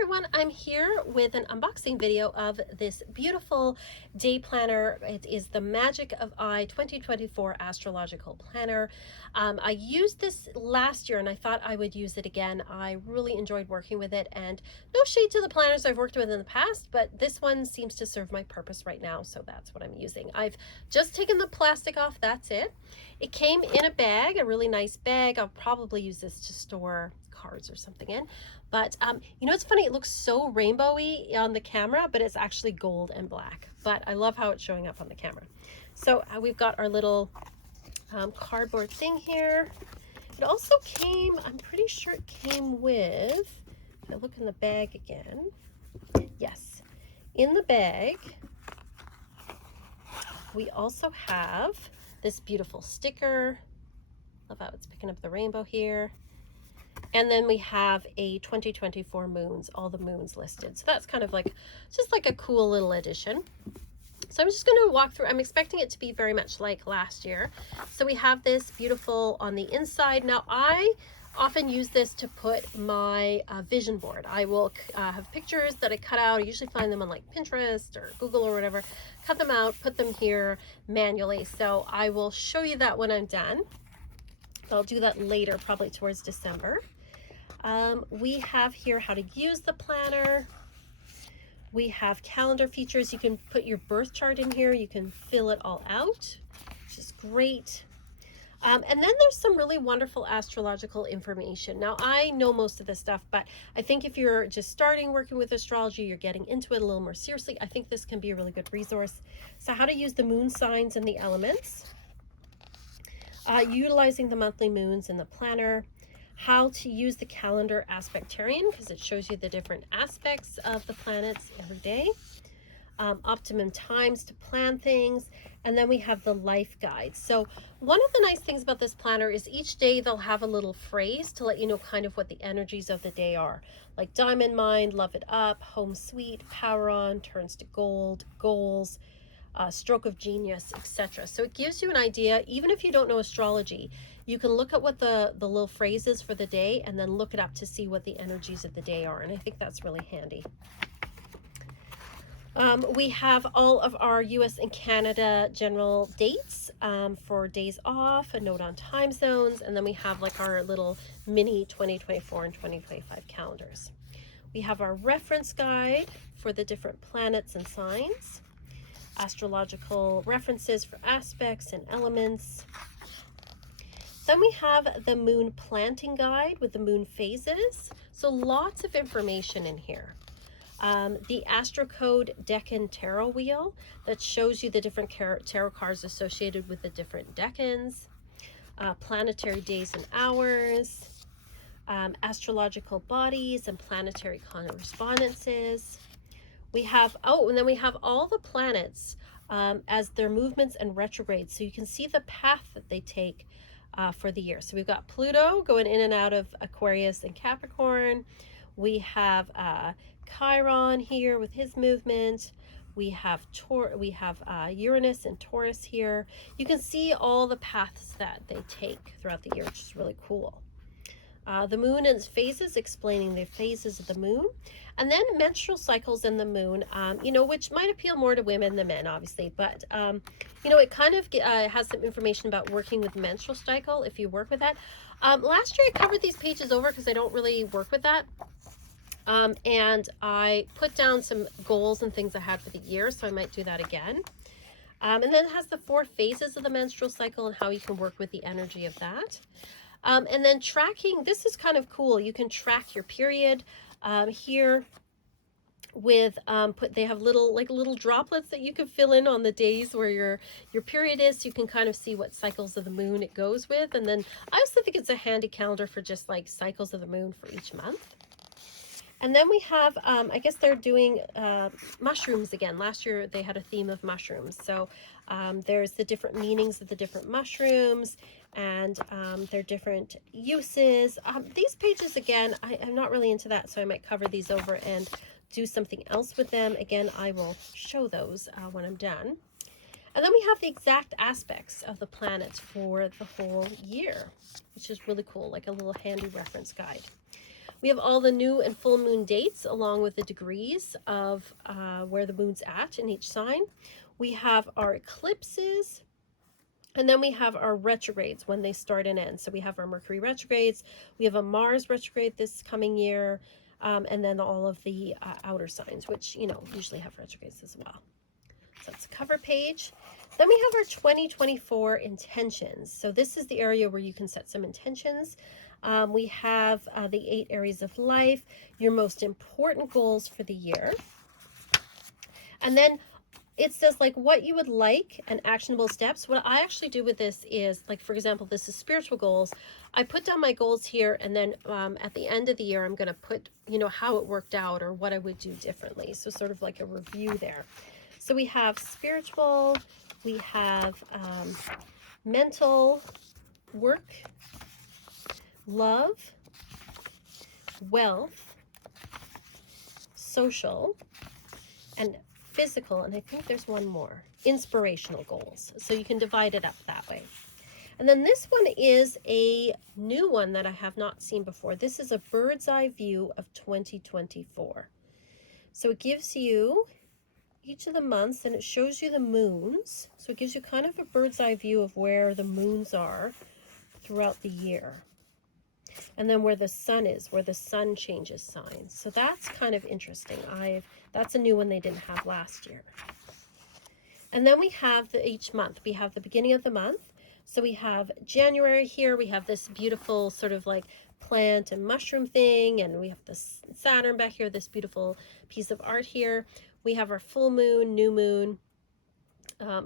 everyone, I'm here with an unboxing video of this beautiful day planner. It is the Magic of I 2024 Astrological Planner. I used this last year and I thought I would use it again. I really enjoyed working with it, and no shade to the planners I've worked with in the past, but this one seems to serve my purpose right now, so that's what I'm using. I've just taken the plastic off, that's it. It came in a bag, a really nice bag. I'll probably use this to store cards or something in. But you know, it's funny, it looks so rainbowy on the camera, but it's actually gold and black. But I love how it's showing up on the camera. So we've got our little cardboard thing here. It also came, I'm pretty sure it came with, if I look in the bag again, yes, in the bag, we also have this beautiful sticker. Love how it's picking up the rainbow here. And then we have a 2024 moons, all the moons listed. So that's kind of like, just like a cool little addition. So I'm just going to walk through. I'm expecting it to be very much like last year. So we have this beautiful on the inside. Now I often use this to put my vision board. I will have pictures that I cut out. I usually find them on like Pinterest or Google or whatever. Cut them out, put them here manually. So I will show you that when I'm done. I'll do that later, probably towards December. We have here how to use the planner. We have calendar features. You can put your birth chart in here. You can fill it all out, which is great. And then there's some really wonderful astrological information. Now, I know most of this stuff, but I think if you're just starting working with astrology, you're getting into it a little more seriously, I think this can be a really good resource. So how to use the moon signs and the elements. Utilizing the monthly moons in the planner, how to use the calendar aspectarian because it shows you the different aspects of the planets every day, optimum times to plan things, and then we have the life guide. So one of the nice things about this planner is each day they'll have a little phrase to let you know kind of what the energies of the day are, like diamond mind, love it up, home sweet, power on, turns to gold, goals, stroke of genius, etc. So it gives you an idea. Even if you don't know astrology, you can look at what the little phrase is for the day and then look it up to see what the energies of the day are, and I think that's really handy. We have all of our US and Canada general dates for days off, a note on time zones, and then we have like our little mini 2024 and 2025 calendars. We have our reference guide for the different planets and signs, astrological references for aspects and elements. Then we have the moon planting guide with the moon phases. So lots of information in here. The AstroCode Decan Tarot Wheel that shows you the different tarot cards associated with the different decans, planetary days and hours, astrological bodies and planetary correspondences. We have, and then we have all the planets as their movements and retrogrades. So you can see the path that they take for the year. So we've got Pluto going in and out of Aquarius and Capricorn. We have Chiron here with his movement. We have Uranus and Taurus here. You can see all the paths that they take throughout the year, which is really cool. The moon and its phases, explaining the phases of the moon, and then menstrual cycles in the moon, you know, which might appeal more to women than men, obviously, but you know, it kind of has some information about working with menstrual cycle if you work with that. Last year I covered these pages over because I don't really work with that, and I put down some goals and things I had for the year, so I might do that again. And then it has the 4 phases of the menstrual cycle and how you can work with the energy of that. And then tracking, this is kind of cool. You can track your period here with they have little droplets that you can fill in on the days where your period is, so you can kind of see what cycles of the moon it goes with. And then I also think it's a handy calendar for just like cycles of the moon for each month. And then we have, I guess they're doing mushrooms again. Last year they had a theme of mushrooms. So there's the different meanings of the different mushrooms and their different uses. These pages, again, I'm not really into that, so I might cover these over and do something else with them. Again, I will show those when I'm done. And then we have the exact aspects of the planets for the whole year, which is really cool, like a little handy reference guide. We have all the new and full moon dates along with the degrees of where the moon's at in each sign. We have our eclipses, and then we have our retrogrades when they start and end. So we have our Mercury retrogrades, we have a Mars retrograde this coming year, and then all of the outer signs, which, you know, usually have retrogrades as well. So that's the cover page. Then we have our 2024 intentions. So this is the area where you can set some intentions. We have the 8 areas of life, your most important goals for the year. And then it says like what you would like and actionable steps. What I actually do with this is, like, for example, this is spiritual goals. I put down my goals here, and then at the end of the year, I'm going to put, you know, how it worked out or what I would do differently. So sort of like a review there. So we have spiritual, we have mental, work, love, wealth, social, and physical, and I think there's one more, inspirational goals. So you can divide it up that way. And then this one is a new one that I have not seen before. This is a bird's eye view of 2024. So it gives you each of the months, and it shows you the moons. So it gives you kind of a bird's eye view of where the moons are throughout the year. And then where the sun is, where the sun changes signs. So that's kind of interesting. That's a new one they didn't have last year. And then we have each month. We have the beginning of the month. So we have January here. We have this beautiful sort of like plant and mushroom thing. And we have this Saturn back here, this beautiful piece of art here. We have our full moon, new moon.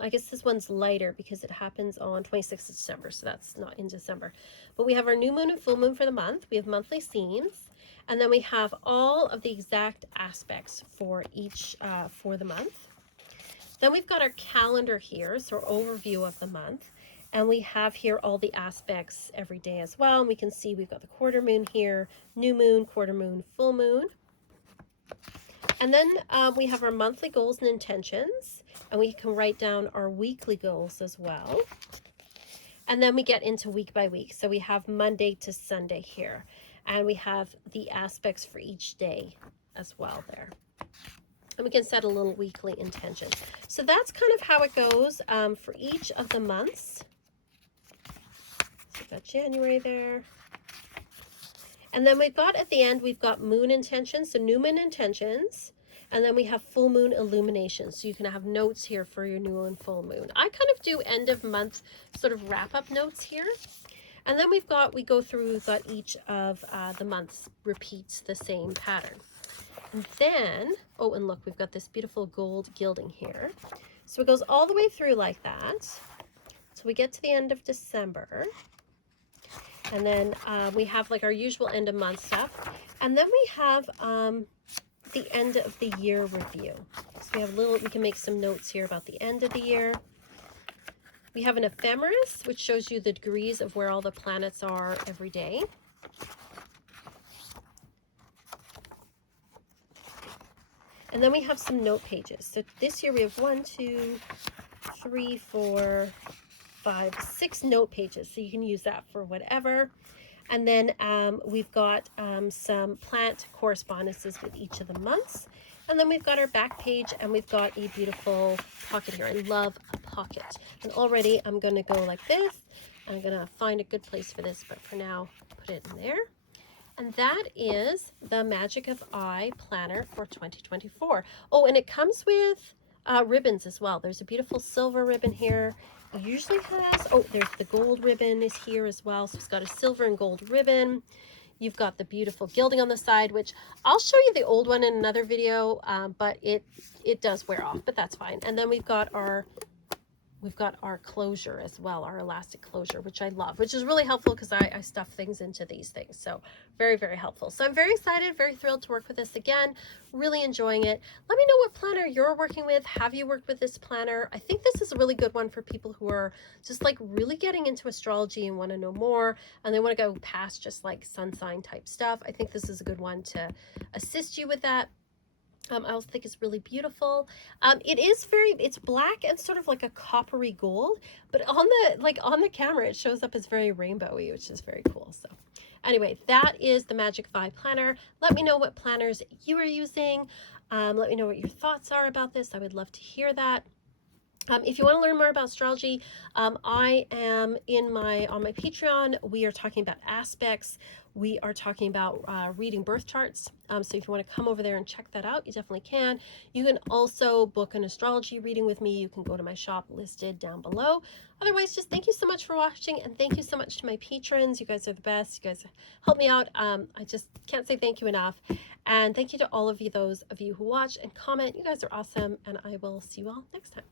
I guess this one's lighter because it happens on 26th of December, so that's not in December. But we have our new moon and full moon for the month. We have monthly scenes, and then we have all of the exact aspects for each for the month. Then we've got our calendar here, so our overview of the month, and we have here all the aspects every day as well. And we can see we've got the quarter moon here, new moon, quarter moon, full moon. And then we have our monthly goals and intentions, and we can write down our weekly goals as well. And then we get into week by week. So we have Monday to Sunday here, and we have the aspects for each day as well there. And we can set a little weekly intention. So that's kind of how it goes for each of the months. So we've got January there. And then we've got at the end, we've got moon intentions, so new moon intentions. And then we have full moon illuminations. So you can have notes here for your new and full moon. I kind of do end of month sort of wrap up notes here. And then we've got each of the months repeats the same pattern. And then, oh, and look, we've got this beautiful gold gilding here. So it goes all the way through like that. So we get to the end of December. And then we have like our usual end of month stuff. And then we have the end of the year review. So we can make some notes here about the end of the year. We have an ephemeris, which shows you the degrees of where all the planets are every day. And then we have some note pages. So this year we have 1, 2, 3, 4, 5, 6 note pages. So you can use that for whatever. And then we've got some plant correspondences with each of the months. And then we've got our back page, and we've got a beautiful pocket here. I love a pocket. And already I'm going to go like this. I'm going to find a good place for this, but for now, put it in there. And that is the Magic of I planner for 2024. Oh, and it comes with ribbons as well. There's a beautiful silver ribbon here. It usually has, oh, there's the gold ribbon is here as well. So it's got a silver and gold ribbon. You've got the beautiful gilding on the side, which I'll show you the old one in another video, but it does wear off, but that's fine. And then we've got our closure as well, our elastic closure, which I love, which is really helpful because I stuff things into these things. So very, very helpful. So I'm very excited, very thrilled to work with this again. Really enjoying it. Let me know what planner you're working with. Have you worked with this planner? I think this is a really good one for people who are just like really getting into astrology and want to know more, and they want to go past just like sun sign type stuff. I think this is a good one to assist you with that. I also think it's really beautiful. It's black and sort of like a coppery gold, but on the camera, it shows up as very rainbowy, which is very cool. So anyway, that is the Magic 5 planner. Let me know what planners you are using. Let me know what your thoughts are about this. I would love to hear that. If you want to learn more about astrology, I am on my Patreon. We are talking about aspects. We are talking about reading birth charts. So if you want to come over there and check that out, you definitely can. You can also book an astrology reading with me. You can go to my shop listed down below. Otherwise, just thank you so much for watching, and thank you so much to my patrons. You guys are the best. You guys help me out. I just can't say thank you enough. And thank you to all of you, those of you who watch and comment. You guys are awesome, and I will see you all next time.